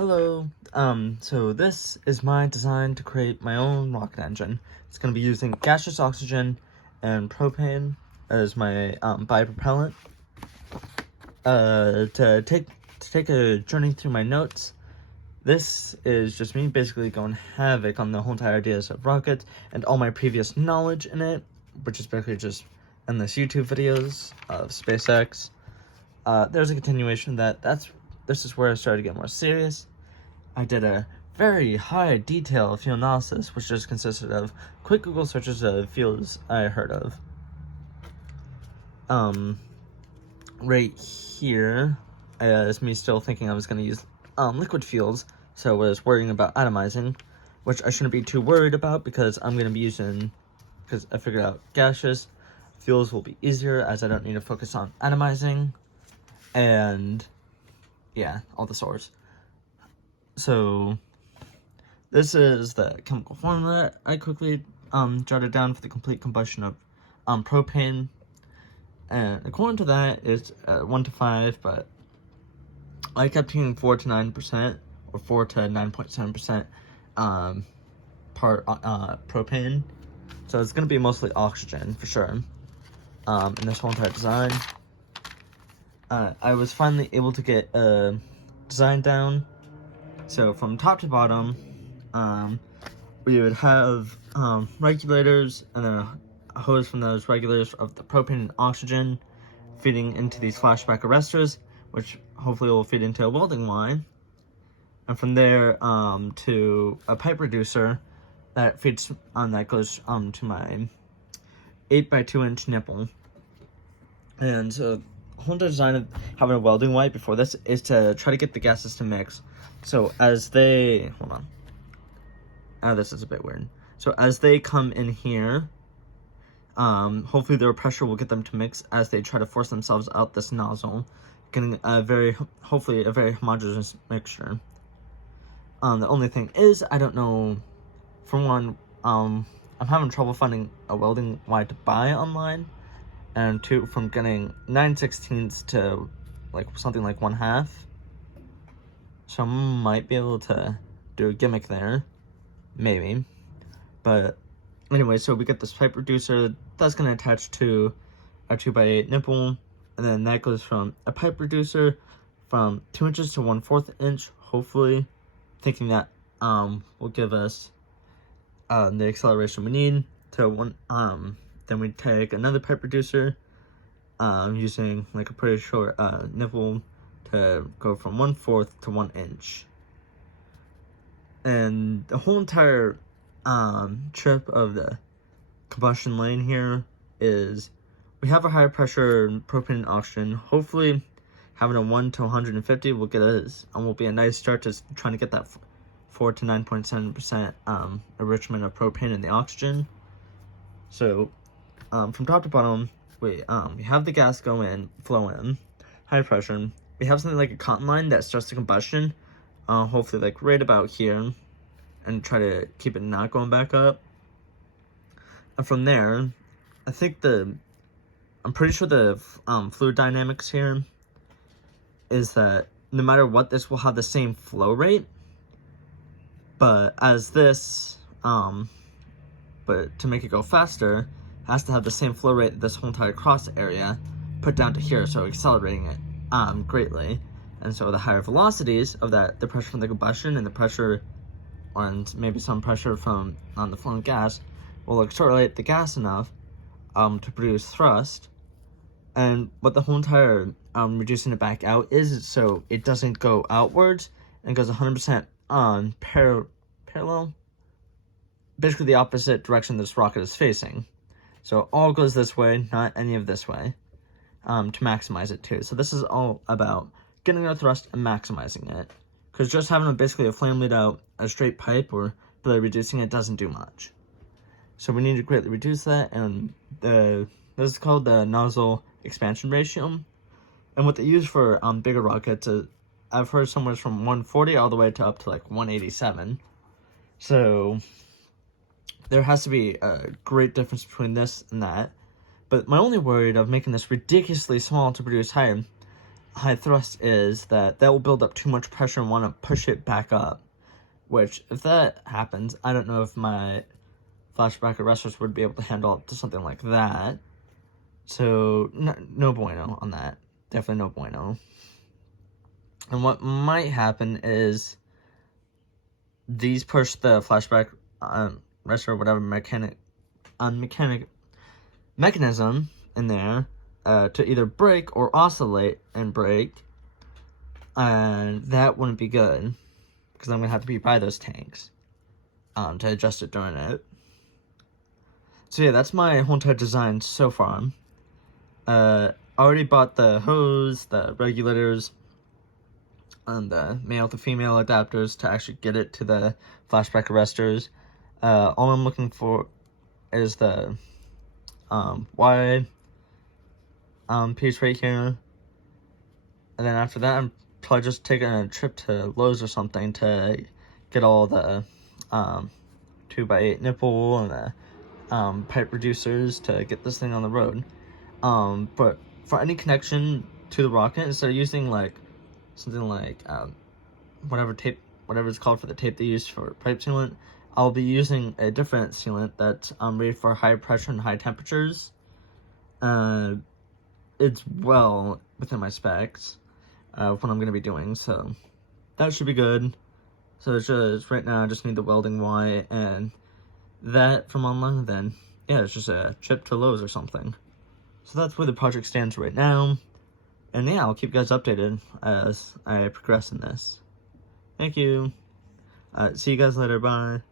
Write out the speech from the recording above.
Hello. So this is my design to create my own rocket engine. It's going to be using gaseous oxygen and propane as my bi-propellant. To take a journey through my notes, this is just me basically going havoc on the whole entire ideas of rockets and all my previous knowledge in it, which is basically just endless YouTube videos of SpaceX. There's a continuation of that. This is where I started to get more serious. I did a very high detail field analysis, which just consisted of quick Google searches of fields I heard of. Right here is me still thinking I was going to use liquid fuels, so I was worrying about atomizing, which I shouldn't be too worried about because I'm going to be using, because I figured out gaseous fuels will be easier as I don't need to focus on atomizing, and yeah, all the source. So this is the chemical formula I quickly jotted down for the complete combustion of propane. And according to that, it's 1 to 5, but I kept hearing 4 to 9%, or 4 to 9.7% part propane. So it's going to be mostly oxygen, for sure, in this whole entire design. I was finally able to get a design down. So from top to bottom, we would have regulators, and then a hose from those regulators of the propane and oxygen feeding into these flashback arresters, which hopefully will feed into a welding line. And from there to a pipe reducer that feeds that goes to my 8x2-inch nipple. And so the whole design of having a welding light before this is to try to get the gases to mix. So as they, hold on, this is a bit weird. So as they come in here, hopefully their pressure will get them to mix as they try to force themselves out this nozzle, getting hopefully a very homogeneous mixture. The only thing is, I don't know, for one, I'm having trouble finding a welding wire to buy online, and two, from getting 9/16 to like something like 1/2. So I might be able to do a gimmick there, maybe. But anyway, so we get this pipe reducer that's going to attach to a 2x8 nipple, and then that goes from a pipe reducer from 2 inches to 1/4 inch, hopefully, thinking that will give us the acceleration we need to one. Then we take another pipe reducer, using like a pretty short nipple to go from 1/4 to 1 inch. And the whole entire trip of the combustion lane here is we have a high pressure propane and oxygen. Hopefully having a 1 to 150 will get us, and will be a nice start to trying to get that 4 to 9.7% enrichment of propane in the oxygen. So from top to bottom, we have the gas flow in, high pressure. We have something like a cotton line that starts the combustion, hopefully like right about here, and try to keep it not going back up. And from there, I think I'm pretty sure the fluid dynamics here is that no matter what, this will have the same flow rate, but as this, but to make it go faster, it has to have the same flow rate this whole entire cross area put down to here, so accelerating it greatly. And so the higher velocities of that, the pressure from the combustion and the pressure, and maybe some pressure from the flowing gas, will accelerate the gas enough to produce thrust. And what the whole entire reducing it back out is so it doesn't go outwards and goes 100% parallel, basically the opposite direction this rocket is facing. So all goes this way, not any of this way, to maximize it too. So this is all about getting our thrust and maximizing it, because just having basically a flame lead out a straight pipe or really reducing it doesn't do much. So we need to greatly reduce that, and this is called the nozzle expansion ratio. And what they use for bigger rockets is, I've heard somewhere from 140 all the way to up to like 187. So there has to be a great difference between this and that. But my only worry of making this ridiculously small to produce higher high thrust is, that will build up too much pressure and want to push it back up. Which, if that happens, I don't know if my flashback arresters would be able to handle up to something like that. So, no bueno on that. Definitely no bueno. And what might happen is these push the flashback arrestor or whatever mechanism in there to either break or oscillate and break, and that wouldn't be good because I'm gonna have to be by those tanks to adjust it during it. So yeah, that's my whole entire design so far. I already bought the hose, the regulators, and the male to female adapters to actually get it to the flashback arresters. All I'm looking for is the wide piece right here, and then after that I'm probably just taking a trip to Lowe's or something to get all the 2x8 nipple and the pipe reducers to get this thing on the road. But for any connection to the rocket, instead of using like something like whatever it's called for the tape they use for pipe sealant, I'll be using a different sealant that's rated for high pressure and high temperatures. It's well within my specs of what I'm going to be doing, so that should be good. So it's just, right now I just need the welding wire and that from online, then yeah, it's just a trip to Lowe's or something. So that's where the project stands right now, and yeah, I'll keep you guys updated as I progress in this. Thank you. See you guys later, bye.